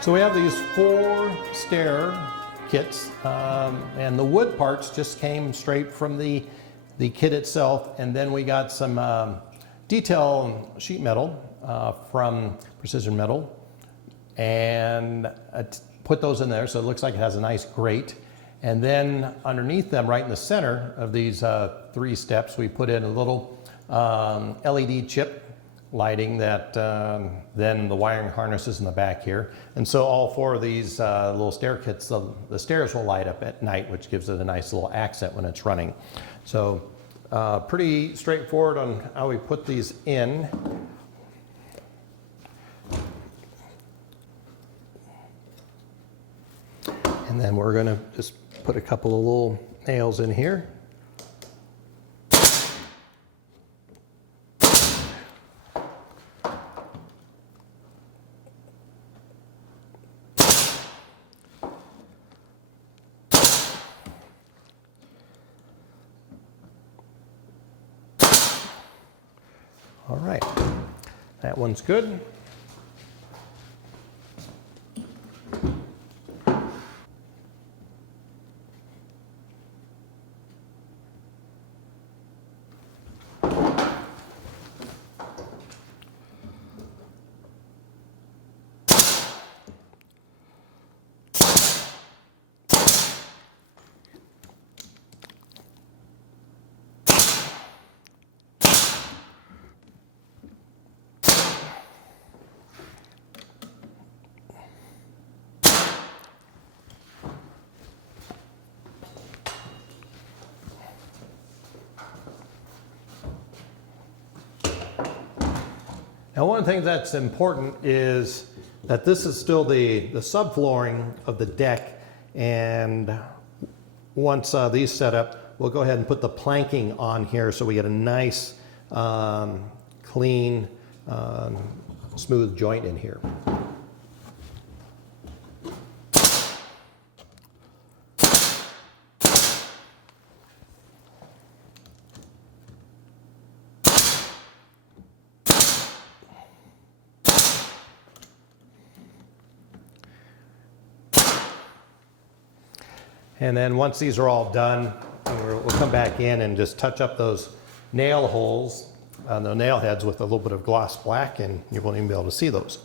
So we have these 4 stair kits, and the wood parts just came straight from the kit itself, and then we got some detail sheet metal from Precision Metal, and put those in there so it looks like it has a nice grate. And then underneath them, right in the center of these 3 steps, we put in a little LED chip lighting that then the wiring harnesses in the back here. And so all 4 of these little stair kits, the stairs will light up at night, which gives it a nice little accent when it's running. So pretty straightforward on how we put these in. And then we're gonna just put a couple of little nails in here. All right, that one's good. Now, one of the things that's important is that this is still the subflooring of the deck, and once these set up, we'll go ahead and put the planking on here so we get a nice, clean, smooth joint in here. And then once these are all done, we'll come back in and just touch up those nail holes on the nail heads with a little bit of gloss black, and you won't even be able to see those.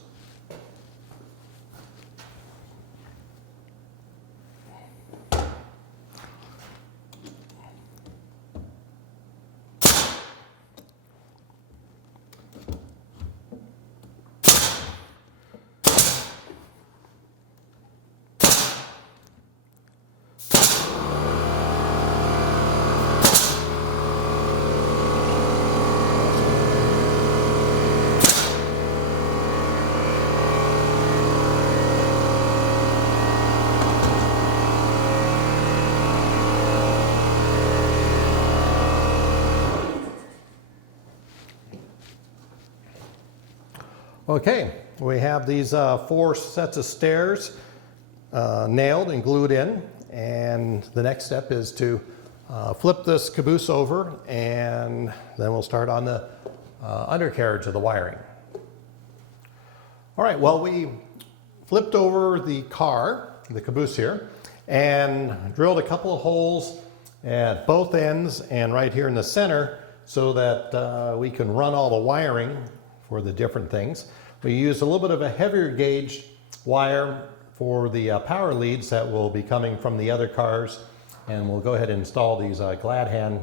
Okay, we have these 4 sets of stairs nailed and glued in, and the next step is to flip this caboose over, and then we'll start on the undercarriage of the wiring. All right, well, we flipped over the car, the caboose here, and drilled a couple of holes at both ends and right here in the center so that we can run all the wiring for the different things. We use a little bit of a heavier gauge wire for the power leads that will be coming from the other cars, and we'll go ahead and install these glad hand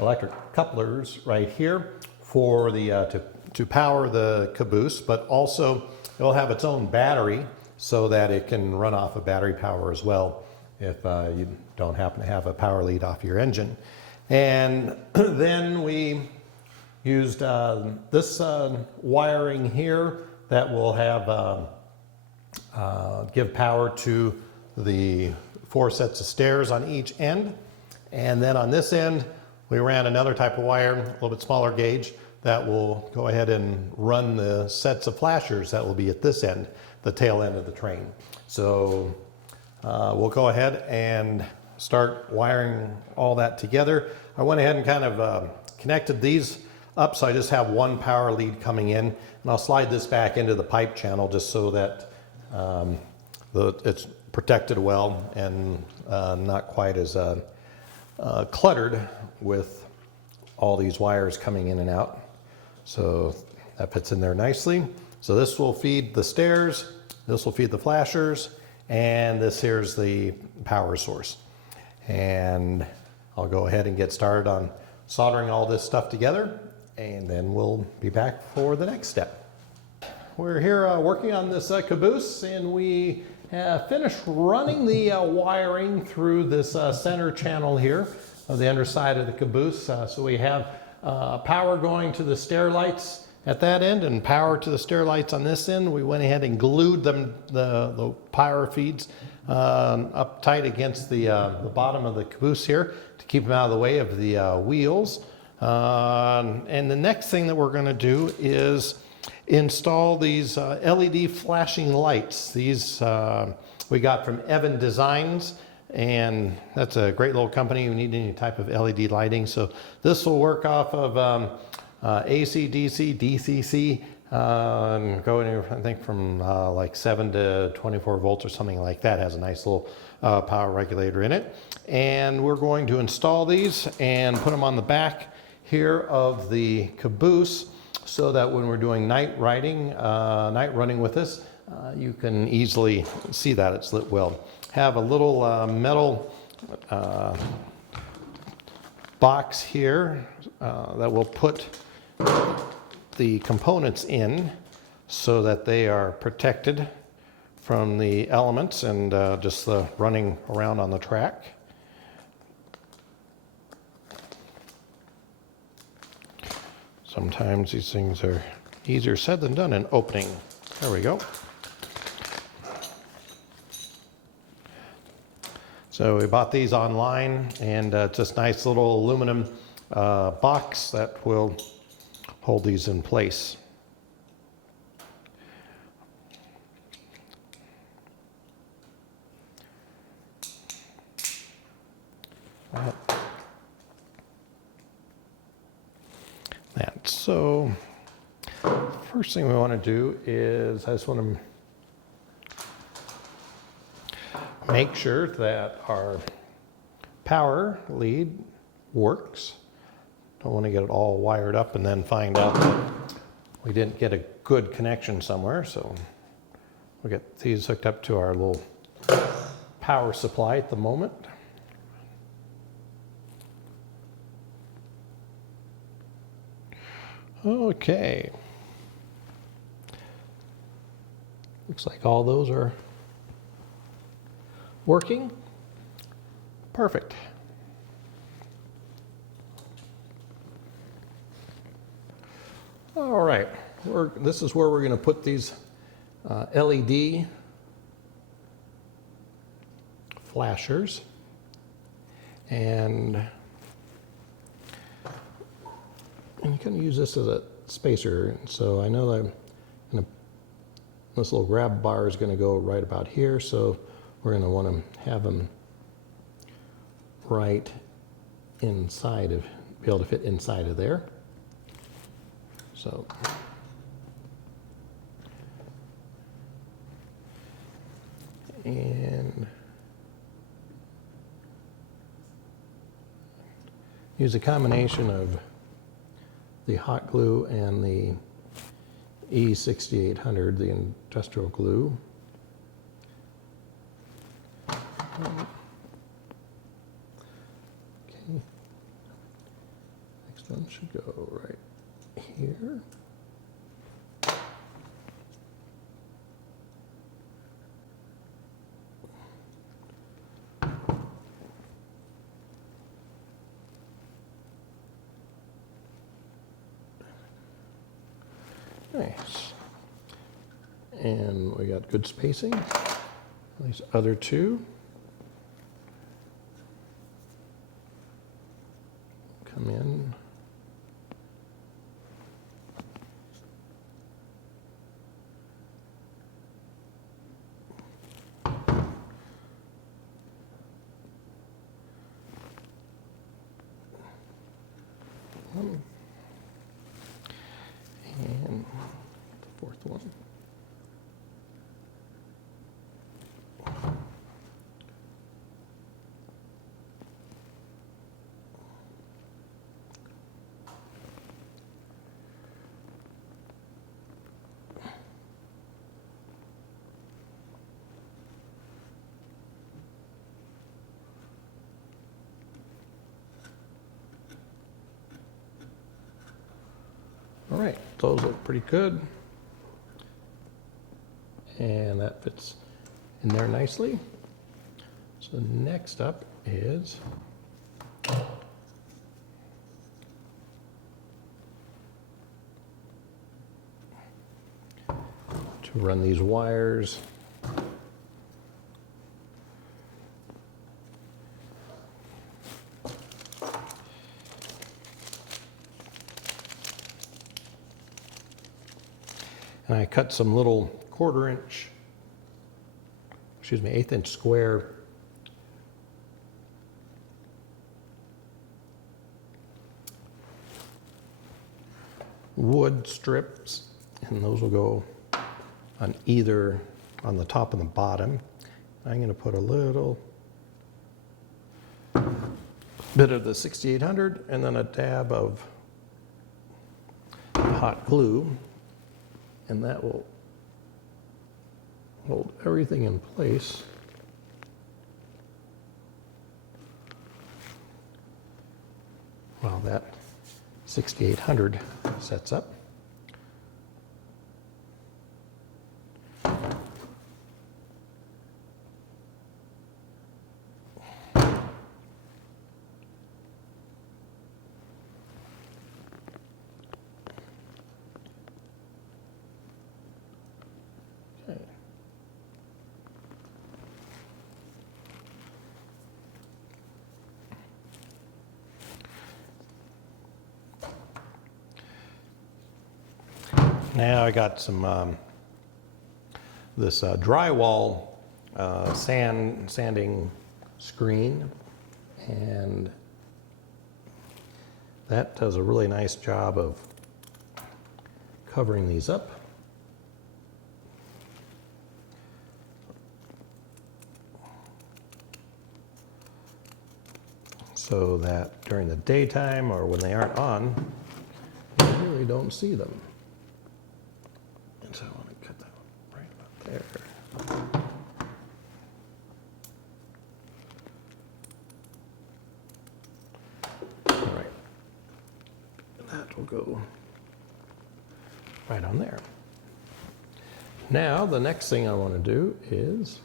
electric couplers right here for the to power the caboose, but also it'll have its own battery so that it can run off of battery power as well if you don't happen to have a power lead off your engine. And then we used this wiring here that will have give power to the 4 sets of stairs on each end. And then on this end, we ran another type of wire, a little bit smaller gauge, that will go ahead and run the sets of flashers that will be at this end, the tail end of the train. So we'll go ahead and start wiring all that together. I went ahead and kind of connected these up, so I just have one power lead coming in, and I'll slide this back into the pipe channel just so that it's protected well and not quite as cluttered with all these wires coming in and out. So that fits in there nicely. So this will feed the stairs, this will feed the flashers, and this here's the power source. And I'll go ahead and get started on soldering all this stuff together, and then we'll be back for the next step. We're here working on this caboose, and we have finished running the wiring through this center channel here of the underside of the caboose. So we have power going to the stair lights at that end and power to the stair lights on this end. We went ahead and glued them, the power feeds up tight against the bottom of the caboose here to keep them out of the way of the wheels. And the next thing that we're going to do is install these LED flashing lights. These we got from Evan Designs, and that's a great little company who need any type of LED lighting. So this will work off of AC, DC, DCC, going I think from like 7 to 24 volts or something like that. Has a nice little power regulator in it. And we're going to install these and put them on the back here of the caboose, so that when we're doing night riding, night running with this, you can easily see that it's lit well. Have a little metal box here that we'll put the components in so that they are protected from the elements and just the running around on the track. Sometimes these things are easier said than done in opening. There we go. So we bought these online, and it's this nice little aluminum box that will hold these in place. So first thing we want to do is I just want to make sure that our power lead works. Don't want to get it all wired up and then find out that we didn't get a good connection somewhere. So we'll get these hooked up to our little power supply at the moment. Okay. Looks like all those are working. Perfect. All right. This is where we're going to put these LED flashers. And you can use this as a spacer. So I know that this little grab bar is going to go right about here. So we're going to want to have them right inside of, be able to fit inside of there. So and use a combination of the hot glue and the E6800, the industrial glue. Okay. Next one should go right here. Nice. And we got good spacing. These other two come in. And the fourth one. All right, those look pretty good. And that fits in there nicely. So next up is to run these wires. And I cut some little 1/8" square wood strips, and those will go on the top and the bottom. I'm going to put a little bit of the 6800 and then a dab of hot glue, and that will hold everything in place. While that 6800 sets up. Now I got some this drywall sanding screen, and that does a really nice job of covering these up. So that during the daytime or when they aren't on, you really don't see them. So I want to cut that one right about there. All right. That will go right on there. Now, the next thing I want to do is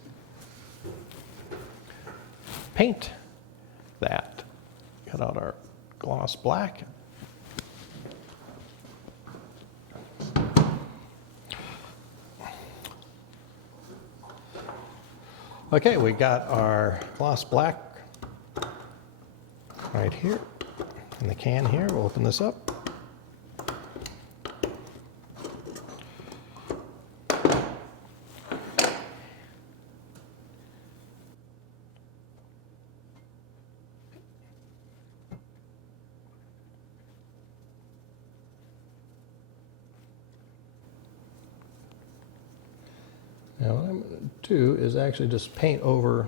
paint that. Cut out our gloss black. Okay, we got our gloss black right here in the can here. We'll open this up. Now what I'm going to do is actually just paint over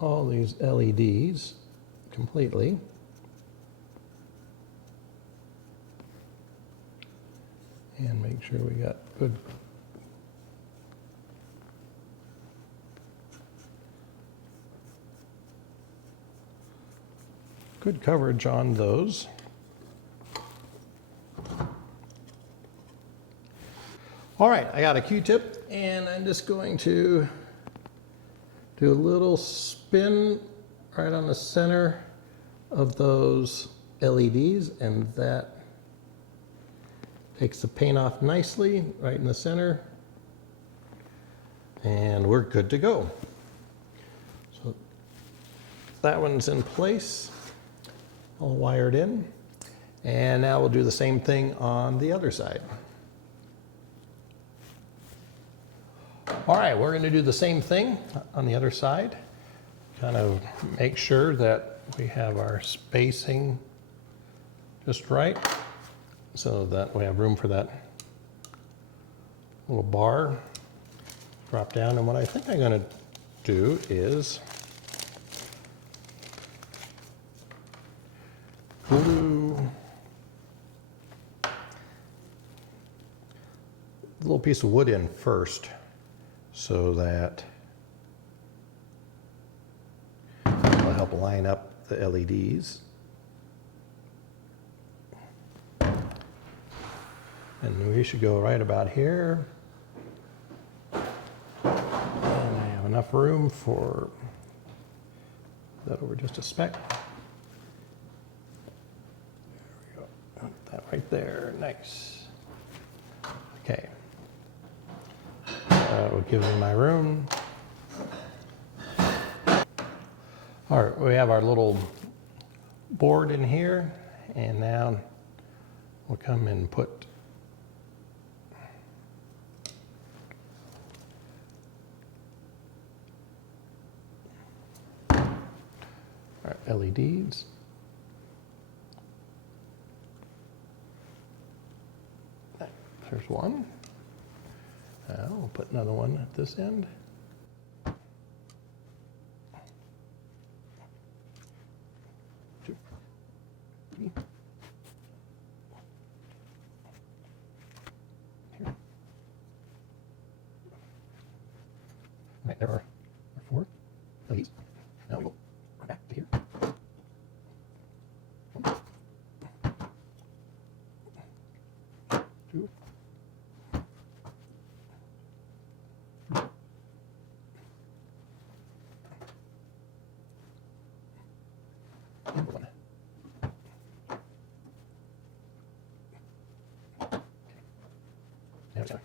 all these LEDs completely. And make sure we got good coverage on those. All right, I got a Q-tip, and I'm just going to do a little spin right on the center of those LEDs, and that takes the paint off nicely right in the center, and we're good to go. So that one's in place, all wired in, and now we'll do the same thing on the other side. All right, we're going to do the same thing on the other side. Kind of make sure that we have our spacing just right so that we have room for that little bar drop down. And what I think I'm going to do is glue a little piece of wood in first so that will help line up the LEDs. And we should go right about here. And I have enough room for that over just a speck. There we go. Put that right there. Nice. Okay. That will give me my room. All right, we have our little board in here, and now we'll come and put our LEDs. There's one. Now we'll put another one at this end. Two, three. Here. Right, there are four LEDs. Now we go back to here. One, two. One. Now it's time.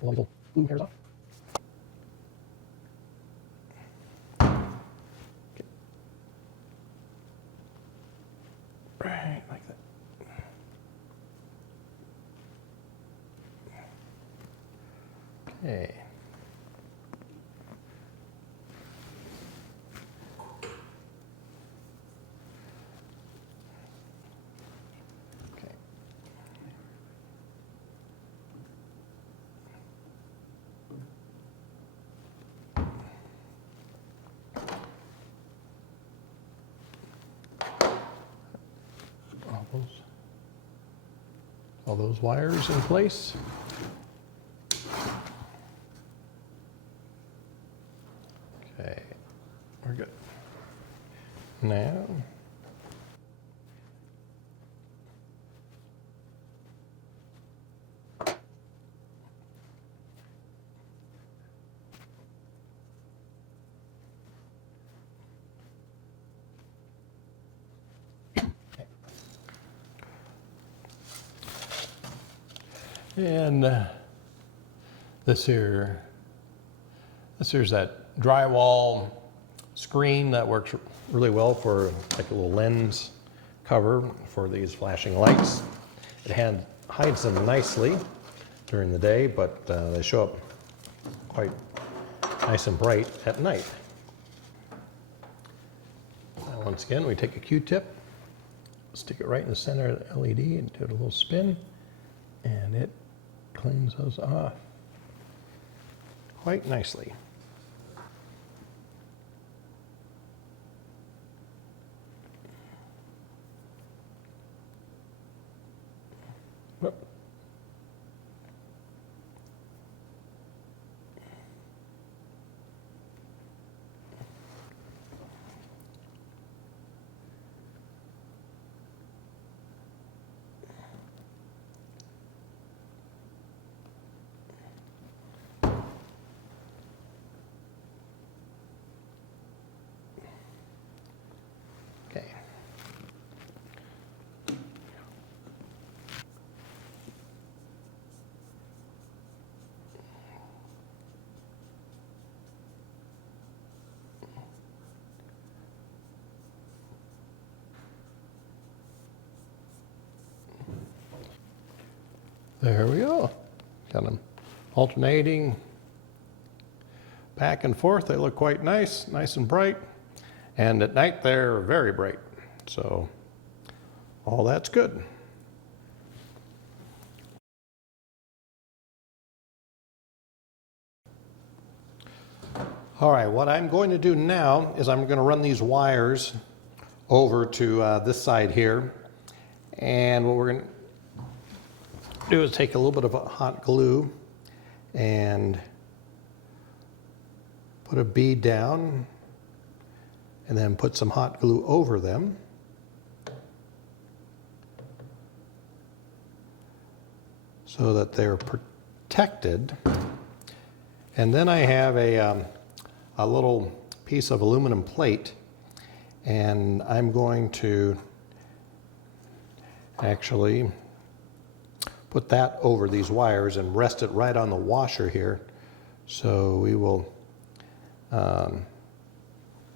Pull all the little blue hairs off. Okay. Right, like that. Okay. All those wires in place. Okay, we're good. Now, and this here's that drywall screen that works really well for like a little lens cover for these flashing lights. It hides them nicely during the day, but they show up quite nice and bright at night. Now, once again, we take a Q-tip, stick it right in the center of the LED and do a little spin, and it cleans those off quite nicely. Whoop. There we go. Got them alternating back and forth. They look quite nice, nice and bright. And at night they're very bright. So all that's good. All right, what I'm going to do now is I'm going to run these wires over to this side here. And what we're going to do is take a little bit of hot glue and put a bead down and then put some hot glue over them. So that they're protected. And then I have a little piece of aluminum plate, and I'm going to actually put that over these wires and rest it right on the washer here. So we will,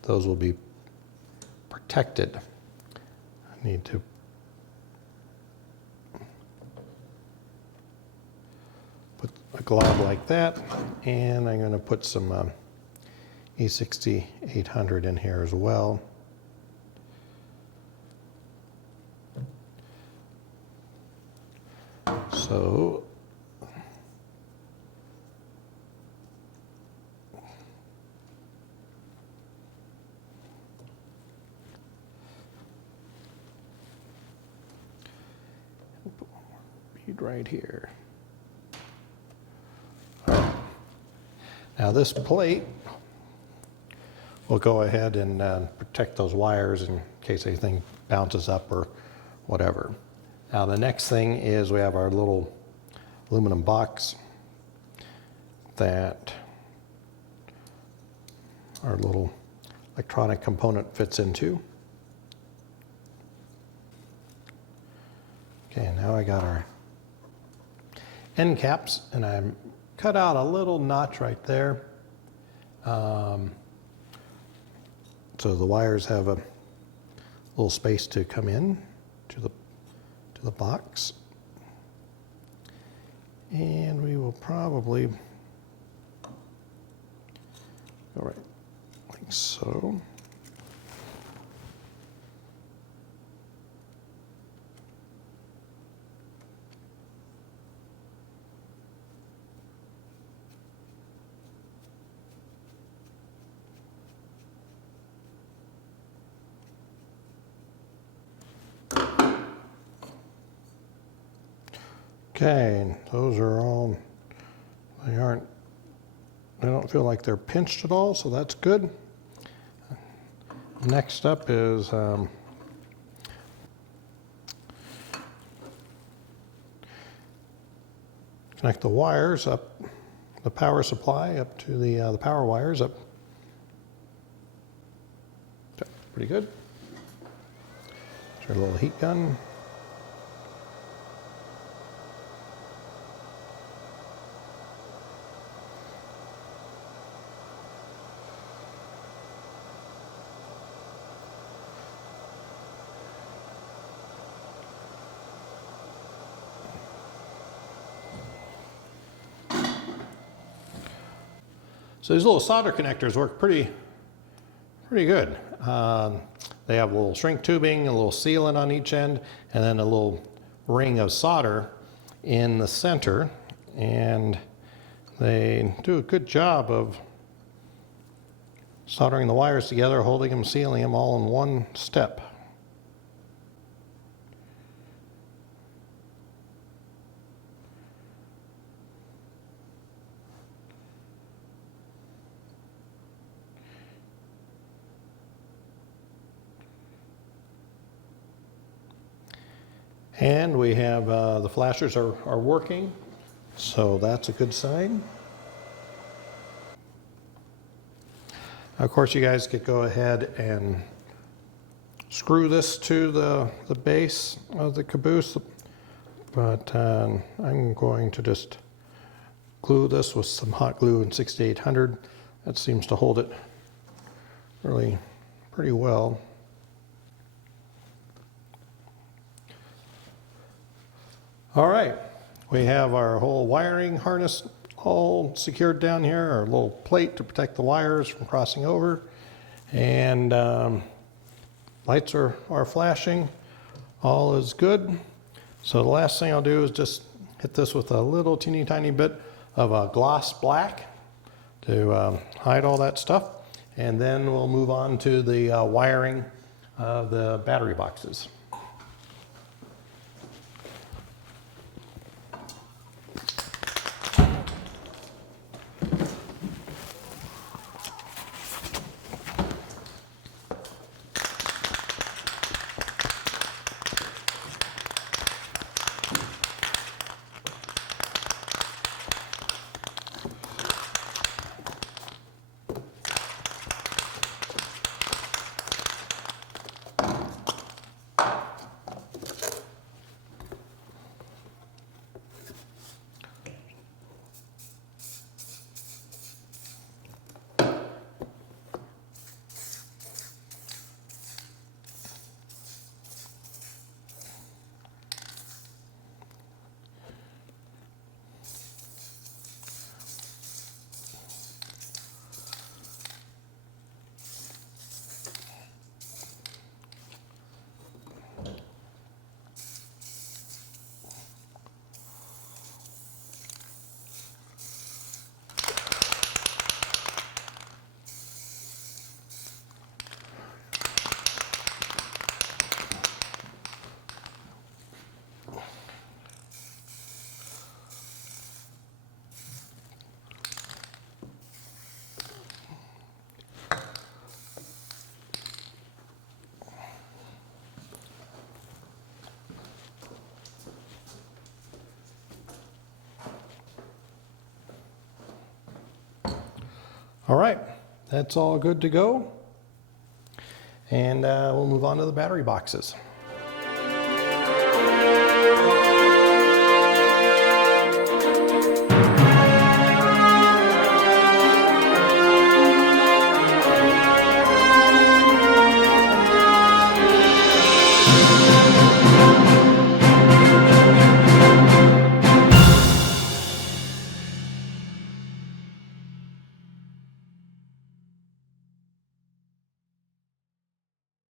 those will be protected. I need to put a glob like that, and I'm going to put some E6800 in here as well. So put one more bead right here. Now this plate will go ahead and protect those wires in case anything bounces up or whatever. Now the next thing is we have our little aluminum box that our little electronic component fits into. Okay, now I got our end caps, and I cut out a little notch right there. So the wires have a little space to come in to the box. And we will probably go right like so. Okay, those are all, they don't feel like they're pinched at all, so that's good. Next up is connect the wires up, the power supply up to the power wires up. Okay, pretty good. There's our little heat gun. So these little solder connectors work pretty good. They have a little shrink tubing, a little sealant on each end, and then a little ring of solder in the center. And they do a good job of soldering the wires together, holding them, sealing them all in one step. And we have the flashers are working, so that's a good sign. Of course, you guys could go ahead and screw this to the base of the caboose, but I'm going to just glue this with some hot glue in 6800. That seems to hold it really pretty well. All right, We have our whole wiring harness all secured down here, our little plate to protect the wires from crossing over. And lights are flashing. All is good. So the last thing I'll do is just hit this with a little teeny tiny bit of a gloss black to hide all that stuff. And then we'll move on to the wiring of the battery boxes. All right, that's all good to go. And we'll move on to the battery boxes.